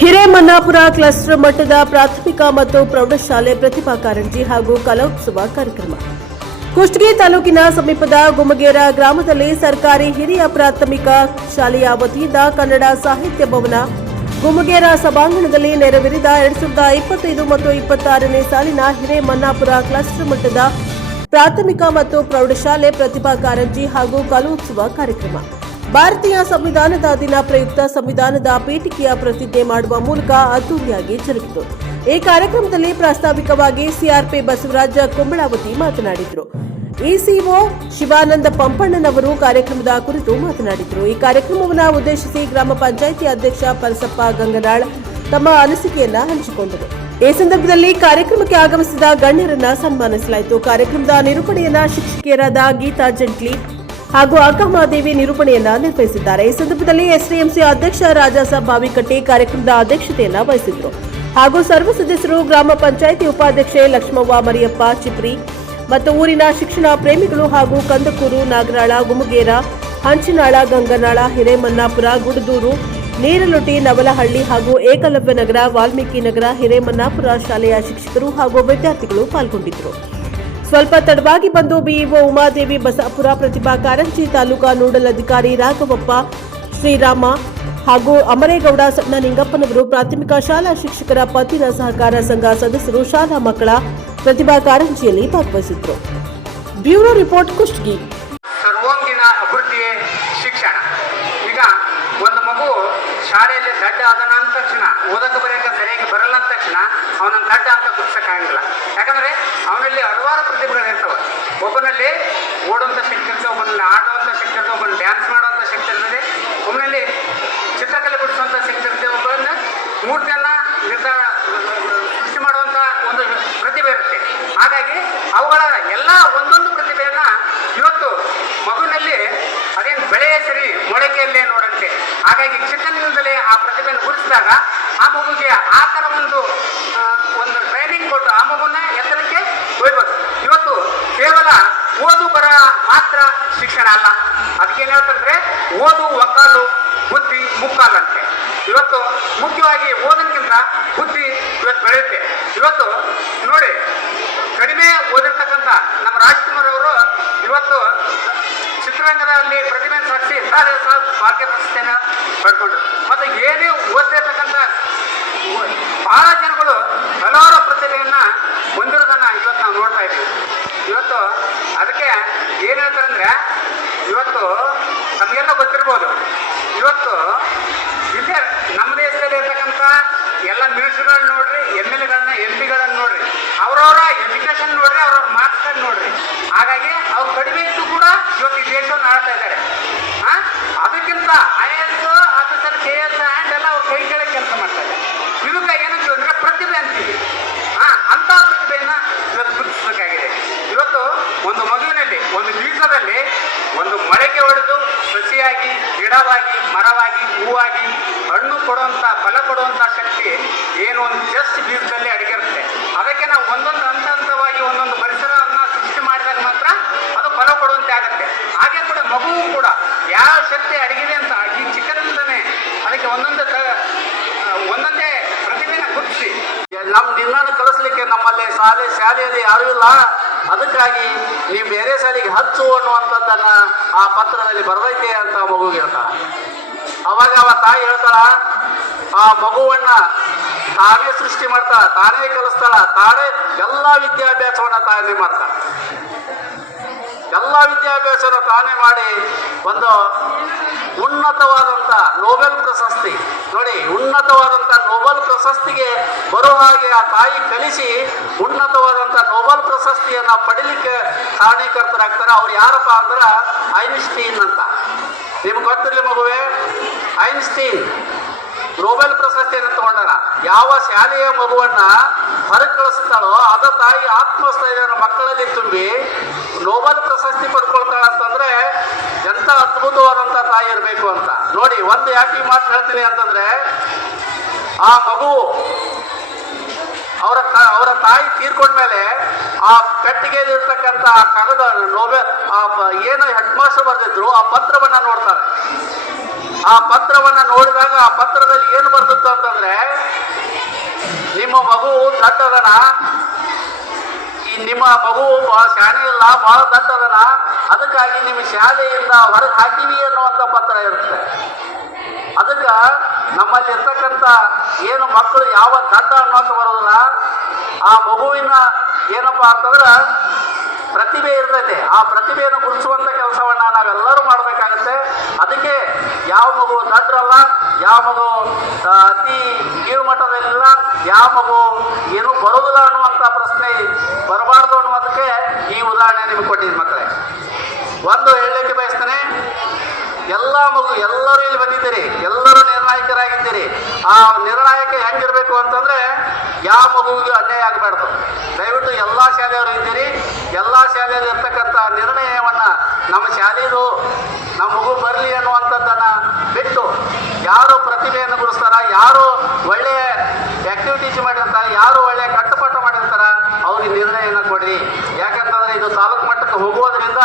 Hiremannapura cluster ಮಟ್ಟದ ಪ್ರಾಥಮಿಕ ಮತ್ತು ಪ್ರೌಢಶಾಲೆ ಪ್ರತಿಭಾ ಕಾರಂಜಿ ಹಾಗೂ ಕಲೋತ್ಸವ ಕಾರ್ಯಕ್ರಮ. ಕುಷ್ಟಗಿ ತಾಲೂಕಿನ ಸಮೀಪದ ಗುಮ್ಮಗೇರ ಗ್ರಾಮದಲ್ಲಿ ಸರ್ಕಾರಿ ಹಿರಿಯ ಪ್ರಾಥಮಿಕ ಶಾಲೆಯ ವತಿಯಿಂದ ಕನ್ನಡ ಸಾಹಿತ್ಯ ಭವನ ಗುಮ್ಮಗೇರ ಸಭಾಂಗಣದಲ್ಲಿ ನೆರವೇರಿದ 2025 ಮತ್ತು 26ನೇ ಸಾಲಿನ ಹಿರೇಮನ್ನಾಪುರ ಕ್ಲಸ್ಟರ್ ಮಟ್ಟದ ಪ್ರಾಥಮಿಕ ಮತ್ತು ಪ್ರೌಢಶಾಲೆ ಪ್ರತಿಭಾ ಕಾರಂಜಿ ಹಾಗೂ ಕಲೋತ್ಸವ ಕಾರ್ಯಕ್ರಮ. ಭಾರತೀಯ ಸಂವಿಧಾನದ ದಿನ ಪ್ರಯುಕ್ತ ಸಂವಿಧಾನದ ಪೀಠಿಕೆಯ ಪ್ರತಿಜ್ಞೆ ಮಾಡುವ ಮೂಲಕ ಅದ್ದೂರಿಯಾಗಿ ಜರುಗಿತು. ಈ ಕಾರ್ಯಕ್ರಮದಲ್ಲಿ ಪ್ರಾಸ್ತಾವಿಕವಾಗಿ ಸಿಆರ್ಪಿ ಬಸವರಾಜ ಕುಂಬಳಾವತಿ ಮಾತನಾಡಿದರು. ಇಸಿಒ ಶಿವಾನಂದ ಪಂಪಣ್ಣನವರು ಕಾರ್ಯಕ್ರಮದ ಕುರಿತು ಮಾತನಾಡಿದರು. ಈ ಕಾರ್ಯಕ್ರಮವನ್ನು ಉದ್ದೇಶಿಸಿ ಗ್ರಾಮ ಪಂಚಾಯಿತಿ ಅಧ್ಯಕ್ಷ ಪರಸಪ್ಪ ಗಂಗನಾಳ್ ತಮ್ಮ ಅನಿಸಿಕೆಯನ್ನ ಹಂಚಿಕೊಂಡರು. ಈ ಸಂದರ್ಭದಲ್ಲಿ ಕಾರ್ಯಕ್ರಮಕ್ಕೆ ಆಗಮಿಸಿದ ಗಣ್ಯರನ್ನ ಸನ್ಮಾನಿಸಲಾಯಿತು. ಕಾರ್ಯಕ್ರಮದ ನಿರೂಪಣೆಯನ್ನ ಶಿಕ್ಷಕಿಯರಾದ ಗೀತಾ ಜಂಟ್ಲಿ ಹಾಗೂ ಅಕ್ಕಮಹಾದೇವಿ ನಿರೂಪಣೆಯನ್ನ ನಿರ್ವಹಿಸಿದ್ದಾರೆ. ಈ ಸಂದರ್ಭದಲ್ಲಿ ಎಸ್ಡಿಎಂಸಿ ಅಧ್ಯಕ್ಷ ರಾಜಾಸಾಬ್ ಬಾವಿಕಟ್ಟಿ ಕಾರ್ಯಕ್ರಮದ ಅಧ್ಯಕ್ಷತೆಯನ್ನ ವಹಿಸಿದ್ರು. ಹಾಗೂ ಸರ್ವ ಸದಸ್ಯರು, ಗ್ರಾಮ ಪಂಚಾಯಿತಿ ಉಪಾಧ್ಯಕ್ಷೆ ಲಕ್ಷ್ಮವ್ವ ಮರಿಯಪ್ಪ ಚಿಪ್ರಿ ಮತ್ತು ಊರಿನ ಶಿಕ್ಷಣ ಪ್ರೇಮಿಗಳು ಹಾಗೂ ಕಂದಕೂರು, ನಾಗರಾಳ, ಗುಮ್ಮಗೇರ, ಹಂಚಿನಾಳ, ಗಂಗನಾಳ, ಹಿರೇಮನ್ನಾಪುರ, ಗುಡದೂರು, ನೀರಲೊಟ್ಟಿ, ನವಲಹಳ್ಳಿ ಹಾಗೂ ಏಕಲವ್ಯ ನಗರ, ವಾಲ್ಮೀಕಿ ನಗರ, ಹಿರೇಮನ್ನಾಪುರ ಶಾಲೆಯ ಶಿಕ್ಷಕರು ಹಾಗೂ ವಿದ್ಯಾರ್ಥಿಗಳು ಪಾಲ್ಗೊಂಡಿದ್ದರು. ಸ್ವಲ್ಪ ತಡವಾಗಿ ಬಂದು ಬಿಇಒ ಉಮಾದೇವಿ, ಬಸಾಪುರ ಪ್ರತಿಭಾ ಕಾರಂಜಿ ತಾಲೂಕಾ ನೋಡಲ್ ಅಧಿಕಾರಿ ರಾಘವಪ್ಪ, ಶ್ರೀರಾಮ ಹಾಗೂ ಅಮರೇಗೌಡ ಸಣ್ಣ ನಿಂಗಪ್ಪನವರು, ಪ್ರಾಥಮಿಕ ಶಾಲಾ ಶಿಕ್ಷಕರ ಪತ್ತಿನ ಸಹಕಾರ ಸಂಘ ಸದಸ್ಯರು ಶಾಲಾ ಮಕ್ಕಳ ಪ್ರತಿಭಾ ಕಾರಂಜಿಯಲ್ಲಿ ಭಾಗವಹಿಸಿದ್ರು. Bureau report, Kushtagi. ಸರ್ವಾಂಗೀಣ ಅಭಿವೃದ್ಧಿ ಶಿಕ್ಷಣ. ಈಗ ಒಂದು ಮಗು ಶಾಲೆಯಲ್ಲಿ ದಡ್ಡ ಆದನ ಅಂದ ತಕ್ಷಣ, ಓದಕ್ಕೆ ಬರೆಯಕ್ಕೆ ಸರಿಯಾಗಿ ಬರಲ್ಲ ಅಂದ ತಕ್ಷಣ ಅವನನ್ನು ದಡ್ಡ ಅಂತ ಗುರ್ಸಕ್ಕಾಗಿಲ್ಲ. ಯಾಕಂದ್ರೆ ಅವನಲ್ಲಿ ಹಲವಾರು ಪ್ರತಿಭೆಗಳಿರ್ತವೆ. ಒಬ್ಬನಲ್ಲಿ ಓಡುವಂಥ ಶಕ್ತಿ ಇರ್ತದೆ, ಒಬ್ಬನಲ್ಲಿ ಆಡುವಂಥ ಶಕ್ತಿ ಇರ್ತದೆ, ಒಬ್ಬನ ಡ್ಯಾನ್ಸ್ ಮಾಡುವಂಥ ಶಕ್ತಿ ಇರ್ತದೆ, ಒಬ್ಬನಲ್ಲಿ ಚಿತ್ರಕಲೆ ಬಿಡಿಸುವಂಥ ಶಕ್ತಿ ಇರ್ತದೆ, ಒಬ್ಬನ ಮೂರ್ತಿಯನ್ನು ಸೃಷ್ಟಿ ಮಾಡುವಂಥ ಒಂದು ಪ್ರತಿಭೆ ಇರುತ್ತೆ. ಹಾಗಾಗಿ ಅವುಗಳ ಎಲ್ಲ ಒಂದೊಂದು ಪ್ರತಿಭೆಯನ್ನು ಇವತ್ತು ಮಗುವಿನಲ್ಲಿ ಅದೇನು ಬೆಳೆಯ ಸರಿ ಮೊಳಕೆಯಲ್ಲೇ ನೋಡಂತೆ. ಹಾಗಾಗಿ ಚಿಕ್ಕಂದಿನಿಂದಲೇ ಆ ಪ್ರತಿಭೆಯನ್ನು ಗುರುತಿಸಿದಾಗ ಆ ಮಗುಗೆ ಆ ಥರ ಒಂದು ಟ್ರೈನಿಂಗ್ ಕೊಟ್ಟು ಆ ಮಗುವನ್ನ ಎತ್ತರಕ್ಕೆ ಒಯ್ಬೋದು. ಇವತ್ತು ಕೇವಲ ಓದು ಬರಹ ಮಾತ್ರ ಶಿಕ್ಷಣ ಅಲ್ಲ. ಅದಕ್ಕೇನು ಹೇಳ್ತಂದ್ರೆ ಓದು ಒಕ್ಕಾಲು, ಬುದ್ಧಿ ಮುಕ್ಕಾಲಂತೆ. ಇವತ್ತು ಮುಖ್ಯವಾಗಿ ಓದೋದಕ್ಕಿಂತ ಬುದ್ಧಿ ಇವತ್ತು ಬೆಳೆಯುತ್ತೆ. ಇವತ್ತು ನೋಡಿ, ಕಡಿಮೆ ಓದಿರ್ತಕ್ಕಂಥ ನಮ್ಮ ರಾಜ್ಕುಮಾರ್ ಅವರು ಇವತ್ತು ಚಿತ್ರರಂಗದಲ್ಲಿ ಪ್ರತಿಭೆಯನ್ನು ಸಾಧಿಸಿ ಭಾಗ್ಯ ಪ್ರಶಸ್ತಿಯನ್ನು ಪಡ್ಕೊಂಡ್ರು. ಮತ್ತು ಏನೇ ಓದಿರ್ತಕ್ಕಂಥ ಬಹಳ ಜನಗಳು ಹಲವಾರು ಪ್ರತಿಭೆಯನ್ನು ಹೊಂದಿರೋದನ್ನು ಇವತ್ತು ನಾವು ನೋಡ್ತಾ ಇದ್ದೀವಿ. ಇವತ್ತು ಅದಕ್ಕೆ ಏನು ಹೇಳ್ತಾರೆ ಅಂದರೆ, ಇವತ್ತು ನಮಗೆಲ್ಲ ಗೊತ್ತಿರ್ಬೋದು, ಇವತ್ತು ಇಲ್ಲೇ ನಮ್ಮ ದೇಶದಲ್ಲಿ ಇರ್ತಕ್ಕಂಥ ಎಲ್ಲ ಮಿನಿಸ್ಟರ್ಗಳನ್ನ ನೋಡ್ರಿ, MLAಗಳನ್ನ, MP ಗಳನ್ನ ನೋಡ್ರಿ, ಅವರವರ ಎಜುಕೇಷನ್ ನೋಡ್ರಿ, ಅವ್ರವ್ರ ಮಾರ್ಕ್ಸ್ಗಳನ್ನ ನೋಡ್ರಿ. ಹಾಗಾಗಿ ಅವ್ರು ಕಡಿಮೆ ಇದ್ದು ಕೂಡ ಇವತ್ತು ಈ ದೇಶವನ್ನು ಆಳ್ತಾ ಇದ್ದಾರೆ. ಅದಕ್ಕಿಂತ IAS ಆಫೀಸರ್, KS ಆ್ಯಂಡ್ ಎಲ್ಲ ಅವ್ರು ಕೈ ಕೆಳಗೆ ಕೆಲಸ ಮಾಡ್ತಾ ಇದ್ದಾರೆ. ಇದಕ್ಕೆ ಏನಂತೀವಿ ಅಂದರೆ ಪ್ರತಿಭೆ ಅಂತೀವಿ. ಅಂಥ ಪ್ರತಿಭೆಯನ್ನು ಇವತ್ತು ಗುರುತಿಸಬೇಕಾಗಿದೆ. ಇವತ್ತು ಒಂದು ಮಗುವಿನಲ್ಲಿ, ಒಂದು ಬೀಜದಲ್ಲಿ ಒಂದು ಮೊಳಕೆ ಹೊಡೆದು ಸಸಿಯಾಗಿ, ಗಿಡವಾಗಿ, ಮರವಾಗಿ, ಹೂವಾಗಿ, ಹಣ್ಣು ಕೊಡುವಂಥ, ಫಲ ಕೊಡುವಂಥ ಶಕ್ತಿ ಏನು ಒಂದು ಜಸ್ಟ್ ಬೀಜದಲ್ಲಿ ಅಡಗಿರುತ್ತೆ. ಅದಕ್ಕೆ ನಾವು ಒಂದೊಂದು ಹಂತವಾಗಿ ಒಂದೊಂದು ಪರಿಸರವನ್ನು ಸೃಷ್ಟಿ ಮಾಡಿದಾಗ ಮಾತ್ರ ಅದು ಫಲ ಕೊಡುವಂತೆ ಆಗುತ್ತೆ. ಹಾಗೆ ಕೂಡ ಮಗುವು ಕೂಡ ಯಾವ ಶಕ್ತಿ ಅಡಗಿದೆ ಅಂತ ಈ ಚಿಕ್ಕನಿಂದನೇ ಅದಕ್ಕೆ ಒಂದೊಂದೇ ಪ್ರತಿಭೆನ ಗುರುತಿಸಿ ನಮ್ಮ ನಿನ್ನನ್ನು ಕಳಿಸ್ಲಿಕ್ಕೆ ನಮ್ಮಲ್ಲಿ ಶಾಲೆಯಲ್ಲಿ ಯಾರೂ ಇಲ್ಲ. ಅದಕ್ಕಾಗಿ ನೀವು ಬೇರೆ ಶಾಲೆಗೆ ಹಚ್ಚು ಅನ್ನುವಂಥದ್ದನ್ನ ಆ ಪತ್ರದಲ್ಲಿ ಬರದೈತೆ ಅಂತ ಮಗುಗೆ ಹೇಳ್ತಾಳ. ಅವಾಗ ಅವ ತಾಯಿ ಹೇಳ್ತಾಳ, ಆ ಮಗುವನ್ನ ತಾನೇ ಸೃಷ್ಟಿ ಮಾಡ್ತಾಳ, ತಾನೇ ಕಲಿಸ್ತಾಳ, ತಾನೇ ಎಲ್ಲ ವಿದ್ಯಾಭ್ಯಾಸವನ್ನ ತಾನೇ ಮಾಡ್ತಾಳ. ಎಲ್ಲ ವಿದ್ಯಾಭ್ಯಾಸನ ತಾನೇ ಮಾಡಿ ಒಂದು ಉನ್ನತವಾದಂಥ ನೋಬೆಲ್ ಪ್ರಶಸ್ತಿ, ನೋಡಿ, ಉನ್ನತವಾದಂಥ ನೋಬೆಲ್ ಪ್ರಶಸ್ತಿಗೆ ಬರೋ ಹಾಗೆ ಆ ತಾಯಿ ಕಲಿಸಿ ಉನ್ನತವಾದಂಥ ನೋಬೆಲ್ ಪ್ರಶಸ್ತಿಯನ್ನು ಪಡಿಲಿಕ್ಕೆ ಕಾರಣೀಕರ್ತರಾಗ್ತಾರೆ. ಅವ್ರು ಯಾರಪ್ಪ ಅಂದ್ರೆ ಐನ್ಸ್ಟೀನ್ ಅಂತ. ನಿಮ್ಗೆ ಗೊತ್ತಿರಲಿ ಮಗುವೆ, ಐನ್ಸ್ಟೀನ್ ನೋಬೆಲ್ ಪ್ರಶಸ್ತಿಯನ್ನು ತಗೊಂಡಾರ. ಯಾವ ಶಾಲೆಯ ಮಗುವನ್ನ ಹೊರಗೆ ಕಳಿಸ್ತಾಳೋ ಅದ ತಾಯಿ ಆತ್ಮಸ್ಥೈರ್ಯವನ್ನು ಮಕ್ಕಳಲ್ಲಿ ತುಂಬಿ ನೋಬೆಲ್ ಪ್ರಶಸ್ತಿ ಪಡ್ಕೊಳ್ತಾಳ ಅಂತಂದ್ರೆ ಎಂಥ ಅದ್ಭುತವಾದಂಥ ತಾಯಿ ಇರಬೇಕು ಅಂತ. ನೋಡಿ, ಒಂದು ಯಾಕೆ ಈ ಮಾತು ಹೇಳ್ತೀನಿ ಅಂತಂದ್ರೆ, ಆ ಮಗು ಅವರ ತಾಯಿ ತೀರ್ಕೊಂಡ್ಮೇಲೆ ಆ ಪೆಟ್ಟಿಗೆಯಲ್ಲಿರ್ತಕ್ಕಂಥ ಕಾಗದ ಏನು ಹೆಡ್ ಮಾಸ್ಟರ್ ಬರೆದಿದ್ರು ಆ ಪತ್ರವನ್ನ ನೋಡ್ತಾರೆ. ಆ ಪತ್ರವನ್ನ ನೋಡಿದಾಗ ಆ ಪತ್ರದಲ್ಲಿ ಏನು ಬರ್ತಿತ್ತು ಅಂತಂದ್ರೆ, ನಿಮ್ಮ ಮಗು ದಟ್ಟದನ, ನಿಮ್ಮ ಮಗು ಬಹಳ ಶಾಣೆ ಇಲ್ಲ, ಬಹಳ ದಟ್ಟದನ, ಅದಕ್ಕಾಗಿ ನಿಮ್ಮ ಶಾಲೆಯಿಂದ ಹೊರಗೆ ಹಾಕಿವಿ ಅನ್ನುವಂಥ ಪತ್ರ ಇರುತ್ತೆ. ಅದಕ್ಕೆ ನಮ್ಮಲ್ಲಿ ಇರ್ತಕ್ಕಂಥ ಏನು ಮಕ್ಕಳು ಯಾವ ದಡ್ಡ ಅನ್ನೋಕೆ ಬರೋದಿಲ್ಲ, ಆ ಮಗುವಿನ ಏನಪ್ಪಾ ಅಂತಂದ್ರೆ ಪ್ರತಿಭೆ ಇರ್ತೈತೆ. ಆ ಪ್ರತಿಭೆಯನ್ನು ಗುರುತಿಸುವಂಥ ಕೆಲಸವನ್ನ ನಾವೆಲ್ಲರೂ ಮಾಡಬೇಕಾಗತ್ತೆ. ಅದಕ್ಕೆ ಯಾವ ಮಗು ದಡ್ಡರಲ್ಲ, ಯಾವ ಮಗು ಅತಿ ಕೀಳುಮಟ್ಟದಲ್ಲಿಲ್ಲ, ಯಾವ ಮಗು ಏನೂ ಬರೋದಿಲ್ಲ ಅನ್ನುವಂಥ ಪ್ರಶ್ನೆ ಬರಬಾರ್ದು ಅನ್ನೋದಕ್ಕೆ ಈ ಉದಾಹರಣೆ ನಿಮಗೆ ಕೊಟ್ಟಿದ್ದು ಮಕ್ಕಳೇ. ಒಂದು ಹೇಳಲಿಕ್ಕೆ ಬಯಸ್ತೇನೆ, ಎಲ್ಲರೂ ಇಲ್ಲಿ ಬಂದಿದ್ದೀರಿ, ಎಲ್ಲರೂ ನಿರ್ಣಾಯಕರಾಗಿದ್ದೀರಿ. ಆ ನಿರ್ಣಾಯಕ ಹೆಂಗಿರ್ಬೇಕು ಅಂತಂದ್ರೆ ಯಾವ ಮಗುವಿಗೂ ಅನ್ಯಾಯ ಆಗಬಾರ್ದು. ದಯವಿಟ್ಟು ಎಲ್ಲ ಶಾಲೆಯವರು ಇದ್ದೀರಿ, ಎಲ್ಲ ಶಾಲೆಯಲ್ಲಿ ಇರ್ತಕ್ಕಂಥ ನಿರ್ಣಯವನ್ನ ನಮ್ಮ ಶಾಲೆಯದು ನಮ್ಮ ಮಗು ಬರಲಿ ಅನ್ನುವಂಥದ್ದನ್ನ ಬಿಟ್ಟು ಯಾರು ಪ್ರತಿಭೆಯನ್ನು ಗುರುಸ್ತಾರ, ಯಾರು ಒಳ್ಳೆಯ ಆಕ್ಟಿವಿಟೀಸ್ ಮಾಡಿರ್ತಾರೆ, ಯಾರು ಒಳ್ಳೆಯ ಕಟ್ಟುಪಾಠ ಮಾಡಿರ್ತಾರ ಅವ್ರಿಗೆ ನಿರ್ಣಯನ ಕೊಡ್ರಿ. ಯಾಕಂತಂದ್ರೆ ಇದು ತಾಲೂಕು ಮಟ್ಟಕ್ಕೆ ಹೋಗೋದ್ರಿಂದ